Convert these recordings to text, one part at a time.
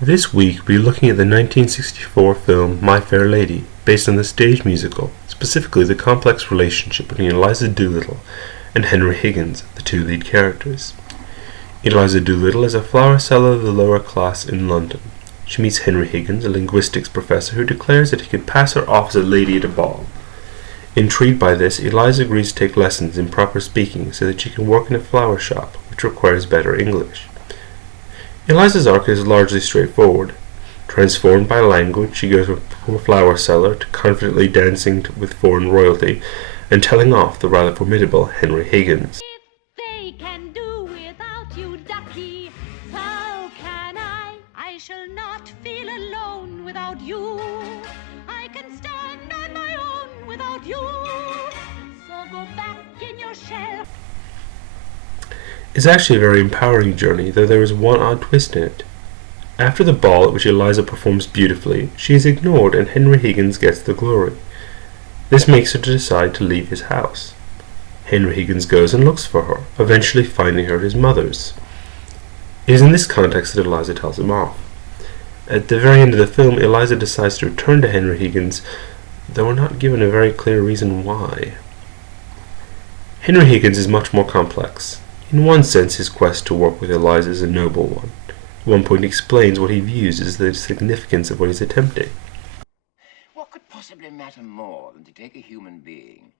This week we're looking at the 1964 film My Fair Lady, based on the stage musical, specifically the complex relationship between Eliza Dolittle and Henry Higgins, the two lead characters. Eliza Dolittle is a flower seller of the lower class in London. She meets Henry Higgins, a linguistics professor who declares that he could pass her off as a lady at a ball. Intrigued by this, Eliza agrees to take lessons in proper speaking so that she can work in a flower shop, which requires better English. Eliza's arc is largely straightforward. Transformed by language, she goes from poor flower seller to confidently dancing with foreign royalty and telling off the rather formidable Henry Higgins. If they can do without you, ducky, so can I. I shall not feel alone without you. I can stand on my own without you. So go back in your shell. It's actually a very empowering journey, though there is one odd twist in it. After the ball, at which Eliza performs beautifully, she is ignored and Henry Higgins gets the glory. This makes her decide to leave his house. Henry Higgins goes and looks for her, eventually finding her at his mother's. It is in this context that Eliza tells him off. At the very end of the film, Eliza decides to return to Henry Higgins, though we're not given a very clear reason why. Henry Higgins is much more complex. In one sense, his quest to work with Eliza is a noble one. At one point he explains what he views as the significance of what he's attempting. What could possibly matter more than to take a human being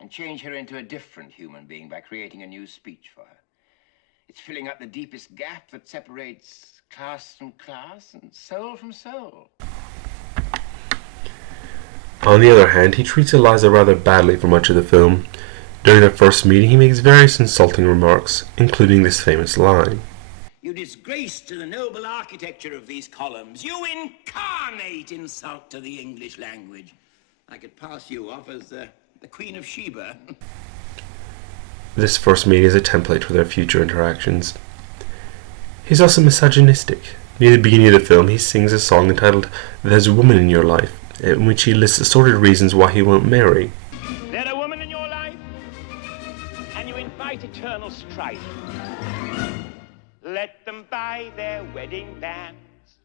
and change her into a different human being by creating a new speech for her? It's filling up the deepest gap that separates class from class and soul from soul. On the other hand, he treats Eliza rather badly for much of the film. During their first meeting, he makes various insulting remarks, including this famous line. You disgrace to the noble architecture of these columns. You incarnate insult to the English language. I could pass you off as the Queen of Sheba. This first meeting is a template for their future interactions. He's also misogynistic. Near the beginning of the film, he sings a song entitled There's a Woman in Your Life, in which he lists assorted reasons why he won't marry. There's a woman in your life, and you invite eternal strife. Let them buy their wedding bands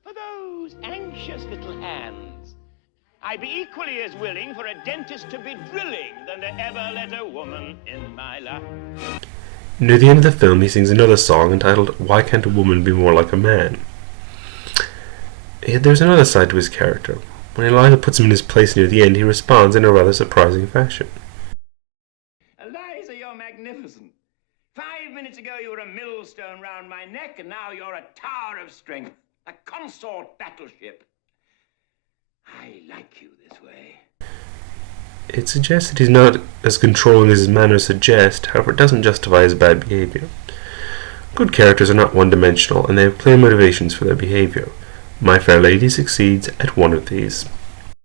for those anxious little hands. I'd be equally as willing for a dentist to be drilling than to ever let a woman in my life. Near the end of the film, he sings another song entitled Why Can't a Woman Be More Like a Man? Yet there's another side to his character. When Eliza puts him in his place near the end, he responds in a rather surprising fashion. Eliza, you're magnificent. 5 minutes ago you were a millstone round my neck, and now you're a tower of strength, a consort battleship. I like you this way. It suggests that he's not as controlling as his manners suggest, however it doesn't justify his bad behavior. Good characters are not one-dimensional, and they have clear motivations for their behavior. My Fair Lady succeeds at one of these.